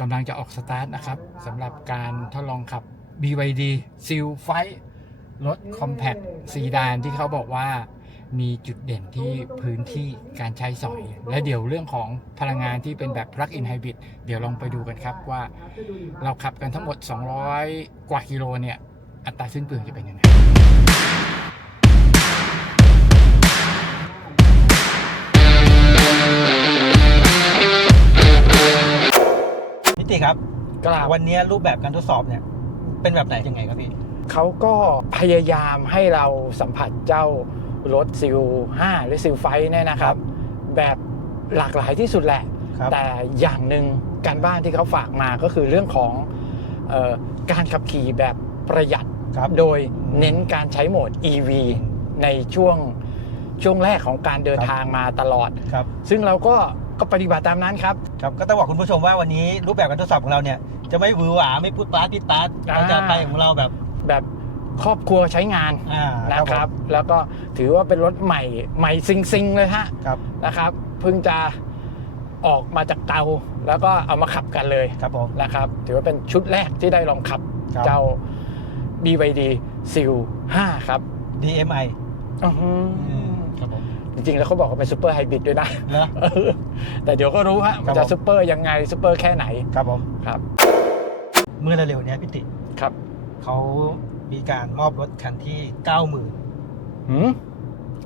กำลังจะออกสตาร์ทนะครับสำหรับการทดลองขับ BYD s e a l f i รถ Compact ซีดานที่เขาบอกว่ามีจุดเด่นที่พื้นที่การใช้สอย และเดี๋ยวเรื่องของพลังงานที่เป็นแบบ Plug-in Hybrid เดี๋ยวลองไปดูกันครับว่าเราขับกันทั้งหมด 200 กว่ากิโลเนี่ย อัตราสิ้นเปลืองจะเป็นยังไง ครับกล่าววันนี้รูปแบบการทดสอบเนี่ย เป็นแบบไหนยังไงครับพี่เขาก็พยายามให้เราสัมผัสเจ้ารถซิล5หรือซิลไฟเนี่ยนะครับ แบบหลากหลายที่สุดแหละครับแต่อย่างหนึ่งการบ้านที่เขาฝากมาก็คือเรื่องของเออการขับขี่แบบประหยัดครับโดยเน้นการใช้โหมด EV ในช่วงช่วงแรกของการเดินครับทางมาตลอดครับซึ่งเราก็ ก็ปฏิบัติตามนั้นครับ ครับก็ต้องบอกคุณผู้ชมว่าวันนี้รูปแบบการทดสอบของเราเนี่ย จะไม่หวือหวาไม่พูดปาร์ตปิดปาร์ตอ่า เราจะไปของเราแบบแบบครอบครัวใช้งานอ่านะครับ แล้วก็ถือว่าเป็นรถใหม่ใหม่ซิงซิงๆเลยฮะครับ นะครับเพิ่งจะออกมาจากเตาแล้วก็เอามาขับกันเลยครับผม นะครับ ถือว่าเป็นชุดแรกที่ได้ลองขับครับ เจ้า BYD Seal 5 ครับ DMI อื้อหืออครับผม จริงๆ แล้วเขาบอกว่าเป็นซูเปอร์ไฮบริดด้วยนะเนอะเออแต่เดี๋ยวก็รู้ฮะมันครัจะบผมซูเปอร์ยังไงซูเปอร์แค่ไหนครับผม ครับเมื่อเร็วๆเนี้ยพี่ติครับเขามีการมอบรถคันที่ 90,000หืม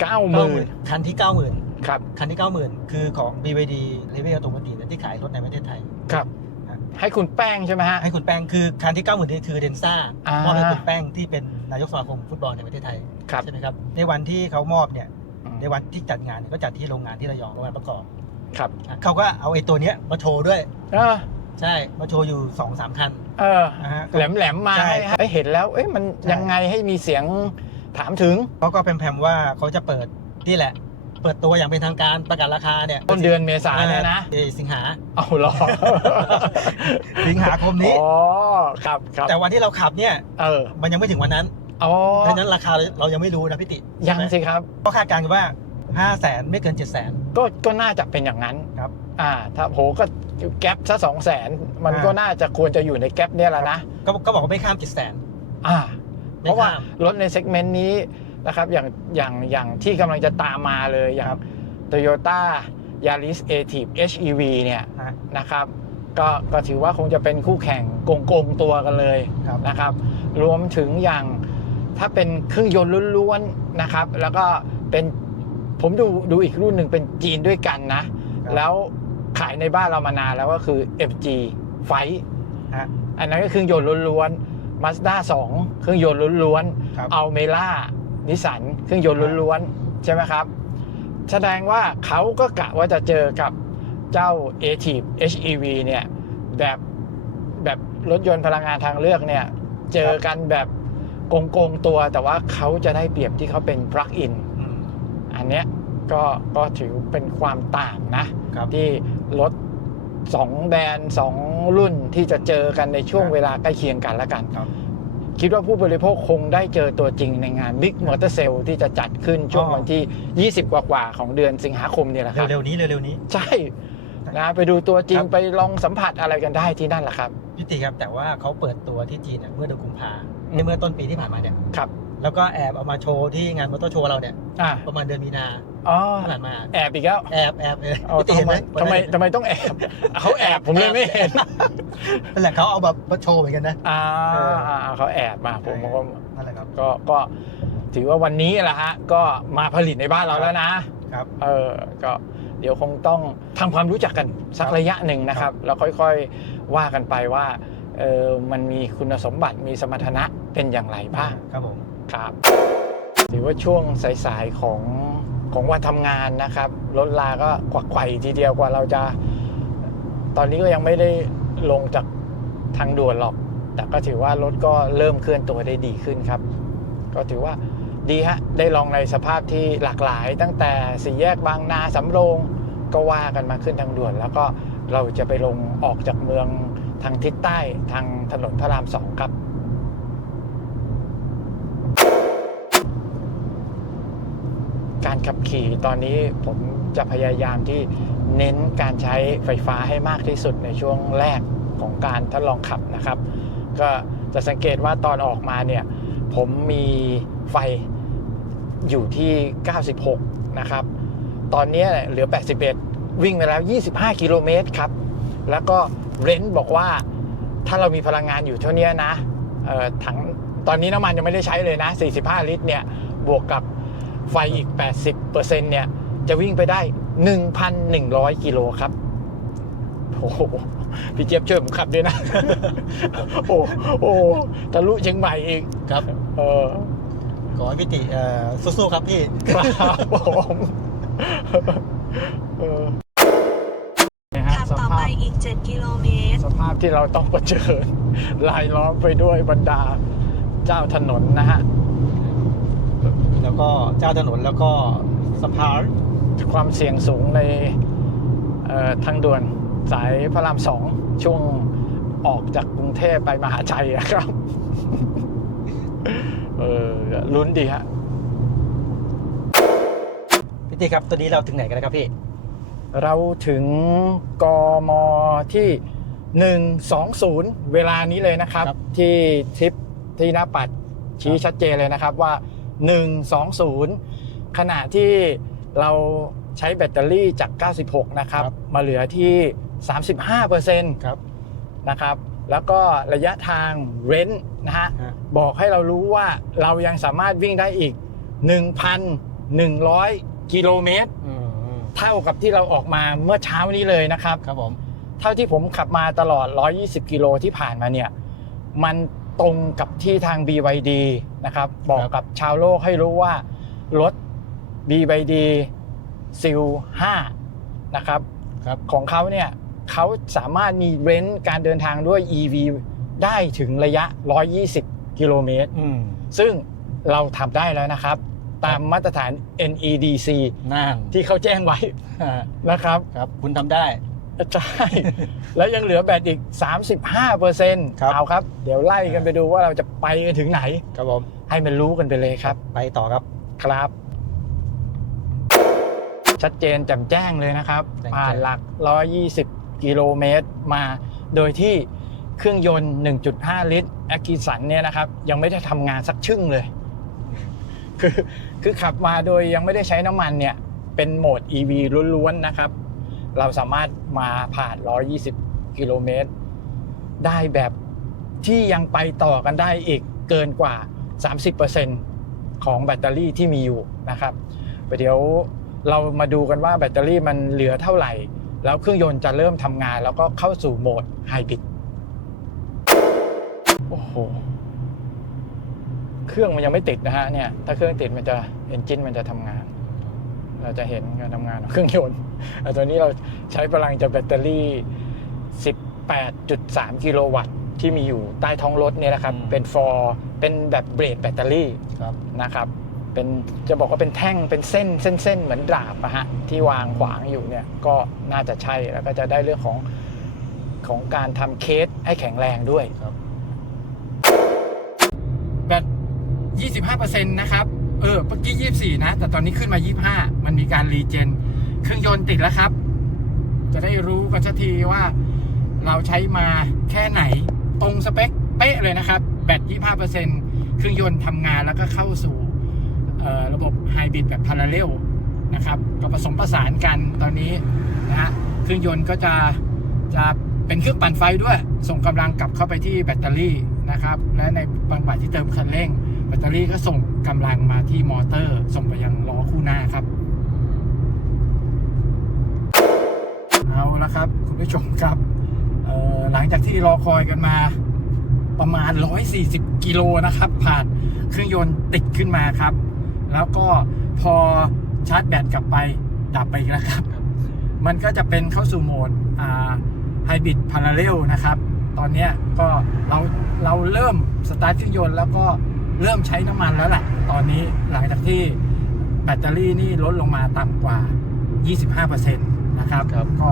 เก้าหมื่นคันที่ 90,000 ครับคันที่ 90,000 คือของ BYD Level Automotive เนี่ยที่ขายรถในประเทศไทยครับครับ ให้คุณแป้งใช่ไหมฮะ ให้คุณแป้งคือคันที่ 90,000นี่คือเดนซ่าอ่าม มอบให้คุณแป้งที่เป็นนายกสมาคมฟุตบอลในประเทศไทย ครับ ใช่ไหมครับ ในวันที่เขามอบเนี่ยอืม ในวันที่จัดงานเนี่ยก็จัดที่โรงงานที่ระยองโรงงานประกอบครับเขาก็เอาไอ้ตัวเนี้ยมาโชว์ด้วย เออใช่มาโชว์อยู่2อสามคันเออนะฮะ แหลมแหลมๆมาใช่ให้ให้เห็นแล้ว เอ๊ะมันใช่ ยังไงให้มีเสียงถามถึงเขาก็แพมๆว่าเขาจะเปิดนี่แหละ เปิดตัวอย่างเป็นทางการประกาศราคาเนี่ยต้นเดือนเมษาเนี่ยนะ เอ่อสิงหา เอาเหรอสิงหาคมนี้ อ๋อครับครับแต่วันที่เราขับเนี่ย เออ มันยังไม่ถึงวันนั้น อ๋อดังนั้นราคาเรายังไม่รู้นะพี่ติยังใช่ไหมสิครับ ก็คาดการณ์กันว่า5 0 0แสนไม่เกิน7 0 0แสนก็ก็น่าจะเป็นอย่างนั้นครับ อ่า ถ้าโหก็แก๊ปซะสองแสนมันอ่าก็น่าจะควรจะอยู่ในแก๊ปเนี่ยแหละนะก็ก็บอกว่าไม่ข้าม7 0 0แสนอ่า เพไม่ราะว่าข้ามรถในเซกเมนต์นี้นะครับอย่างอย่างอย่างที่กำลังจะตามมาเลยอย่างครับ Toyota Yaris a t i v HEV เนี่ยฮะนะครับก็ก็ถือว่าคงจะเป็นคู่แข่งโกงๆตัวกันเลยครับนะครับ รวมถึงอย่าง ถ้าเป็นเครื่องยนต์ล้วนๆนะครับ แล้วก็เป็นผมดูดูอีกรุ่นหนึ่งเป็นจีนด้วยกันนะครับแล้วขายในบ้านเรามานานแล้วก็คือ FG Fight ฮะอันนั้นก็เครื่องยนต์ล้วนๆ Mazda 2 เครื่องยนต์ล้วนครับๆเอาเมล่านิสันเครื่องยนต์ล้วนๆ ใช่ไหมครับ แสดงว่าเขาก็กะว่าจะเจอกับเจ้า a t i v HEV เนี่ยแบบแบบรถยนต์พลังงานทางเลือกเนี่ย เจอกันแบบ โกงๆตัวแต่ว่าเขาจะได้เปรียบที่เขาเป็น plug-in อืมอันเนี้ยก็ก็ถือเป็นความต่างนะครับที่รถ2แบรนด์2รุ่นที่จะเจอกันในช่วงครับเวลาใกล้เคียงกันแล้วกันครับคิดว่าผู้บริโภคคงได้เจอตัวจริงในงาน Big Motor Sale ที่จะจัดขึ้นช่วงอ๋อวันที่ 20 กว่าๆของเดือนสิงหาคมเนี่ยแหละครับ เร็วๆนี้เร็วๆนี้ ใช่นะไปดูตัวจริงครับไปลองสัมผัสอะไรกันได้ที่นั่นแหละครับ พี่ติครับแต่ว่าเขาเปิดตัวที่จีนเนี่ยเมื่อเดือนกุมภาอืมเมื่อต้นปีที่ผ่านมาเนี่ยครับ แล้วก็แอบเอามาโชว์ที่งานมอเตอร์โชว์เราเนี่ยอ่าประมาณเดือนมีนาอ๋อที่ผ่านมา แอบอีกแล้วแอบแอบเออเอาพี่ติทำเห็นไมไหมทำไมทำไมต้องแอบเขาแอบผมเลยไม่เห็นนั่นแหละเขาเอาแบบมาโชว์เหมือนกันนะอ่าเอออ่าเขาแอบมาผมก็นั่นแหละครับก็ก็ถือว่าวันนี้แหละฮะก็มาผลิตในบ้านเราแล้วนะครับ เออก็ เดี๋ยวคงต้องทำความรู้จักกันสักครับระยะหนึ่งนะครับแล้วค่อยๆว่ากันไปว่าเออมันมีคุณสมบัติมีสมรรถนะเป็นอย่างไรบ้างครับผมครับถือว่าช่วงสายๆของของวันทำงานนะครับรถลาก็กวักไขว่ทีเดียวกว่าเราจะ ตอนนี้ก็ยังไม่ได้ลงจากทางด่วนหรอก แต่ก็ถือว่ารถก็เริ่มเคลื่อนตัวได้ดีขึ้นครับ ก็ถือว่า ดีฮะ ได้ลองในสภาพที่หลากหลาย ตั้งแต่สี่แยกบางนาสำโรงก็ว่ากันมาขึ้นทางด่วน แล้วก็เราจะไปลงออกจากเมืองทางทิศใต้ทางถนนพระรามสองครับ การขับขี่ตอนนี้ผมจะพยายามที่เน้นการใช้ไฟฟ้าให้มากที่สุดในช่วงแรกของการทดลองขับนะครับ ก็จะสังเกตว่าตอนออกมาเนี่ย ผมมีไฟ อยู่ที่ 96 นะครับ ตอนนี้เหลือ 81 วิ่งไปแล้ว 25 กิโลเมตรครับ แล้วก็เรนท์บอกว่าถ้าเรามีพลังงานอยู่เท่านี้นะเอ่อถังตอนนี้น้ำมันยังไม่ได้ใช้เลยนะ 45 ลิตรเนี่ย บวกกับไฟอีก 80%เนี่ย จะวิ่งไปได้ 1,100 กิโลครับโอ้โหพี่เจี๊ยบช่วยผมขับด้วยนะ โอ้โหทะลุเชียงใหม่อีกครับ เออ ขอให้พี่ติเอ่อสู้ๆครับพี่ ครับผมเออนะฮะขับสต่อภาไปพอีก 7 กิโลเมตร สภาพที่เราต้องเผชิญลายล้อมไปด้วยบรรดาเจ้าถนนนะฮะ แล้วก็เจ้าถนนแล้วก็สะพานความเสี่ยงสูงในเอ่อทางด่วนสายพระรามสองช่วงออกจากกรุงเทพไปมหาชัยอะครับ เออลุ้นดีฮะพี่ติครับตอนนี้เราถึงไหนกันแล้วครับพี่ เราถึงกมที่ 120 เวลานี้เลยนะครับครับ ที่ทิปที่หน้าปัดชี้ชัดเจนเลยนะครับว่า 120 ขณะที่เราใช้แบตเตอรี่จาก 96 นะครับ มาเหลือที่ 35%ครับนะครับ แล้วก็ระยะทางเรนท์นะฮะฮะบอกให้เรารู้ว่าเรายังสามารถวิ่งได้อีก 1,100 กิโลเมตรอืมอืมเท่ากับที่เราออกมาเมื่อเช้านี้เลยนะครับครับผมเท่าที่ผมขับมาตลอด 120 กิโลที่ผ่านมาเนี่ยมันตรงกับที่ทาง BYD นะครับบอกกับชาวโลกให้รู้ว่ารถ BYD s e a l 5นะครับครับของเขาเนี่ย เขาสามารถมีเรนต์การเดินทางด้วย EV ได้ถึงระยะ 120 กิโลเมตรอืมซึ่งเราทำได้แล้วนะครับ ตามมาตรฐาน NEDC นั่นที่เขาแจ้งไว้นะครับ ครับ คุณทำได้ ใช่ แล้วยังเหลือแบตอีก 35เปอร์เซ็นต์ครับเอาครับ เดี๋ยวไล่กันไปดูว่าเราจะไปกันถึงไหน ครับผม ให้มันรู้กันไปเลยครับ ไปต่อครับ ครับ ชัดเจนแจ่มแจ้งเลยนะครับแจ่มแจ้งผ่านหลัก 120 กิโลเมตรมา โดยที่เครื่องยนต์ 1.5 ลิตรแอคกิสันเนี่ยนะครับ ยังไม่ได้ทำงานสักชึ่งเลย คือคือขับมาโดยยังไม่ได้ใช้น้ำมันเนี่ย เป็นโหมด EV ล้วนๆนะครับ เราสามารถมาผ่าน 120 กิโลเมตร ได้แบบที่ยังไปต่อกันได้อีกเกินกว่า 30%ของแบตเตอรี่ที่มีอยู่นะครับไปเดี๋ยวเรามาดูกันว่าแบตเตอรี่มันเหลือเท่าไหร่ แล้วเครื่องยนต์จะเริ่มทำงานแล้วก็เข้าสู่โหมดไฮบริดโอ้โหเครื่องมันยังไม่ติดนะฮะเนี่ยถ้าเครื่องติดมันจะเอนจินมันจะทำงาน เราจะเห็นการทำงานของเครื่องยนต์แต่ตัวนี้เราใช้พลังจากแบตเตอรี่ 18.3 กิโลวัตต์ที่มีอยู่ใต้ท้องรถเนี่ยนะครับอืมเป็นฟอร์เป็นแบบเบรดแบตเตอรี่ครับนะครับ เป็นจะบอกว่าเป็นแท่งเป็นเส้นเส้นเส้นเหมือนดาบอะฮะที่วางขวางอยู่เนี่ยก็น่าจะใช่แล้วก็จะได้เรื่องของของการทำเคสให้แข็งแรงด้วยครับแบต25%นะครับ เออเมื่อกี้ 24 นะ แต่ตอนนี้ขึ้นมา 25 มันมีการรีเจน เครื่องยนต์ติดแล้วครับ จะได้รู้กันสักทีว่าเราใช้มาแค่ไหน ตรงสเปคเป๊ะเลยนะครับ แบต25%เครื่องยนต์ทำงานแล้วก็เข้าสู่เอ่อ ระบบไฮบริดแบบพาราเรลนะครับก็ผสมประสานกันตอนนี้นะฮะเครื่องยนต์ก็จะจะเป็นเครื่องปั่นไฟด้วย ส่งกำลังกลับเข้าไปที่แบตเตอรี่นะครับ และในบางบัดที่เติมคันเร่ง แบตเตอรี่ก็ส่งกำลังมาที่มอเตอร์ ส่งไปยังล้อคู่หน้าครับ เอาละครับ คุณผู้ชมครับหลังจากที่รอคอยกันมาประมาณ 140 กิโลนะครับ ผ่านเครื่องยนต์ติดขึ้นมาครับ แล้วก็พอชาร์จแบตกลับไปดับไปอีกแล้วครับ มันก็จะเป็นเข้าสู่โหมดไฮบริดพาราเรลนะครับ ตอนเนี้ยก็เราเราเริ่มสตาร์ทเครื่องยนต์แล้วก็เริ่มใช้น้ำมันแล้วแหละ ตอนนี้หลังจากที่แบตเตอรี่นี่ลดลงมาต่ำกว่า 25%นะครับครับก็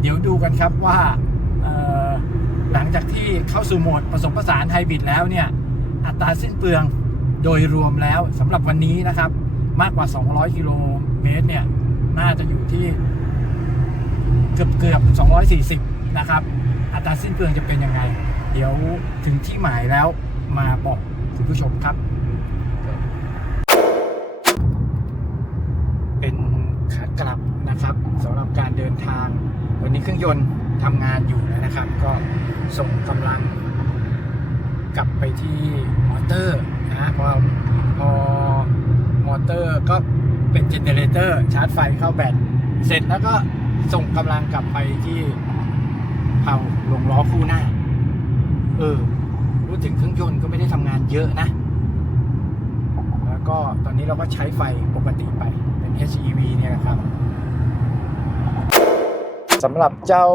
เดี๋ยวดูกันครับว่าเอ่อหลังจากที่เข้าสู่โหมดผสมผสานไฮบริดแล้วเนี่ย อัตราสิ้นเปลือง โดยรวมแล้วสำหรับวันนี้นะครับ มากกว่า 200 กิโลเมตรเนี่ย น่าจะอยู่ที่เกือบเกือบ 240 นะครับ อัตราสิ้นเปลืองจะเป็นยังไง เดี๋ยวถึงที่หมายแล้วมาบอกคุณผู้ชมครับ เป็นขากลับนะครับสำหรับการเดินทาง วันนี้เครื่องยนต์ทำงานอยู่นะครับ ก็ส่งกำลัง กลับไปที่มอเตอร์นะพอพอมอเตอร์ก็เป็นเจเนเรเตอร์ชาร์จไฟเข้าแบตเสร็จแล้วก็ส่งกำลังกลับไปที่เผาลงล้อคู่หน้า เออพูดถึงเครื่องยนต์ก็ไม่ได้ทำงานเยอะนะ แล้วก็ตอนนี้เราก็ใช้ไฟปกติไปเป็น HEV เนี่ยนะครับสำหรับเจ้า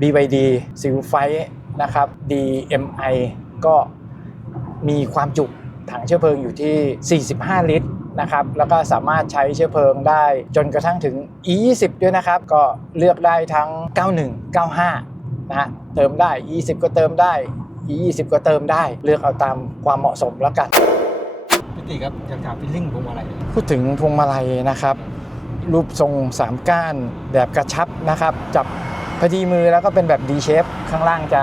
BYD s i l f i นะครับ DMI ก็ มีความจุถังเชื้อเพลิงอยู่ที่ 45 ลิตรนะครับแล้วก็สามารถใช้เชื้อเพลิงได้จนกระทั่งถึง E20 ด้วยนะครับ ก็เลือกได้ทั้ง 91 95 นะฮะเติมได้ E10 ก็เติมได้ E20 ก็เติมได้ เลือกเอาตามความเหมาะสมแล้วกันพี่ติครับอยากถามฟิลลิ่งพวงมาลัยพูดถึงพวงมาลัยนะครับ รูปทรง3ก้านแบบกระชับนะครับ จับพอดีมือแล้วก็เป็นแบบ D shape ข้างล่างจะ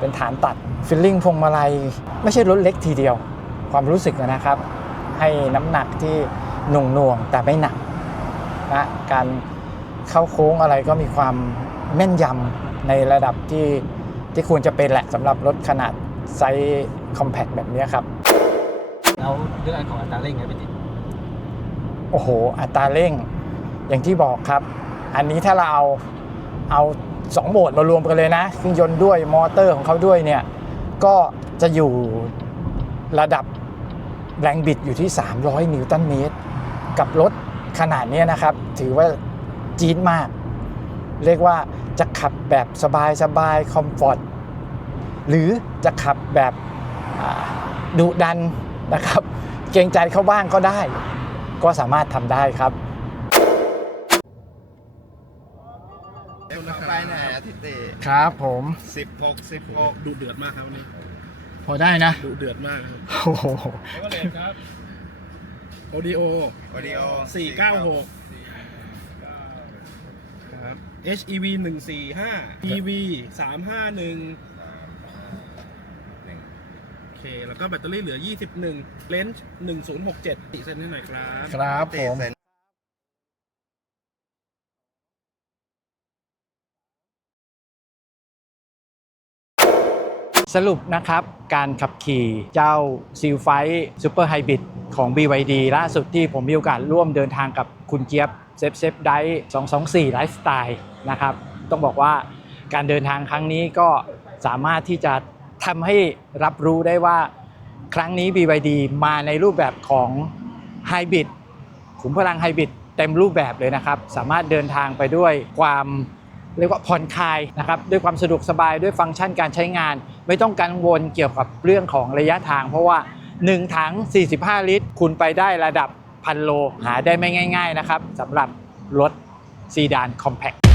เป็นฐานตัดฟิลลิ่งพวงมาลัย ไม่ใช่รถเล็กทีเดียว ความรู้สึกนะครับ ให้น้ำหนักที่หน่วงหน่วงๆแต่ไม่หนักนะการเข้าโค้งอะไรก็มีความแม่นยำในระดับที่ที่ควรจะเป็นแหละสำหรับรถขนาดไซส์คอมแพคแบบนี้ครับ แล้วเรื่องของอัตราเร่งไงพี่ติโอ้โห อัตราเร่งอย่างที่บอกครับ อันนี้ถ้าเราเอาเอา สองโหมดมารวมกันเลยนะเครื่องยนต์ด้วยมอเตอร์ของเขาด้วยเนี่ยก็จะอยู่ระดับแรงบิดอยู่ที่ 300 นิวตันเมตร กับรถขนาดเนี้ยนะครับ ถือว่าจี๊ดมาก เรียกว่าจะขับแบบสบายสบายคอมฟอร์ตหรือจะขับแบบดุดันนะครับ เกรงใจเขาบ้างก็ได้ ก็สามารถทำได้ครับ ครับผมสิบหกสิบหกดูเดือดมากครับวันนี้พอได้นะดูเดือดมากครับโอ้โหแล้วก็เลยครับโอดีโอวิดีโอสี่เก้าหกครับ HEV หนึ่งสี่ห้า EV สามห้าหนึ่งโอเค แล้วก็แบตเตอรี่เหลือ21เลนส์1067ติเซนให้หน่อยครับ ครับผม สรุปนะครับ การขับขี่เจ้าซีลไฟซูเปอร์ไฮบริดของ BYD ล่าสุดที่ผมมีโอกาสร่วมเดินทางกับคุณเจี๊ยบเซฟเซฟได224 ไลฟ์สไตล์นะครับ ต้องบอกว่าการเดินทางครั้งนี้ก็สามารถที่จะทำให้รับรู้ได้ว่าครั้งนี้ BYD มาในรูปแบบของไฮบริดขุมพลังไฮบริดเต็มรูปแบบเลยนะครับ สามารถเดินทางไปด้วยความ เรียกว่าผ่อนคลายนะครับด้วยความสะดวกสบายด้วยฟังก์ชันการใช้งาน ไม่ต้องกังวลเกี่ยวกับเรื่องของระยะทาง เพราะว่า 1 ถัง 45 ลิตร คุณไปได้ระดับพันโลหาได้ไม่ง่าย ๆ นะครับสำหรับรถซีดานคอมแพค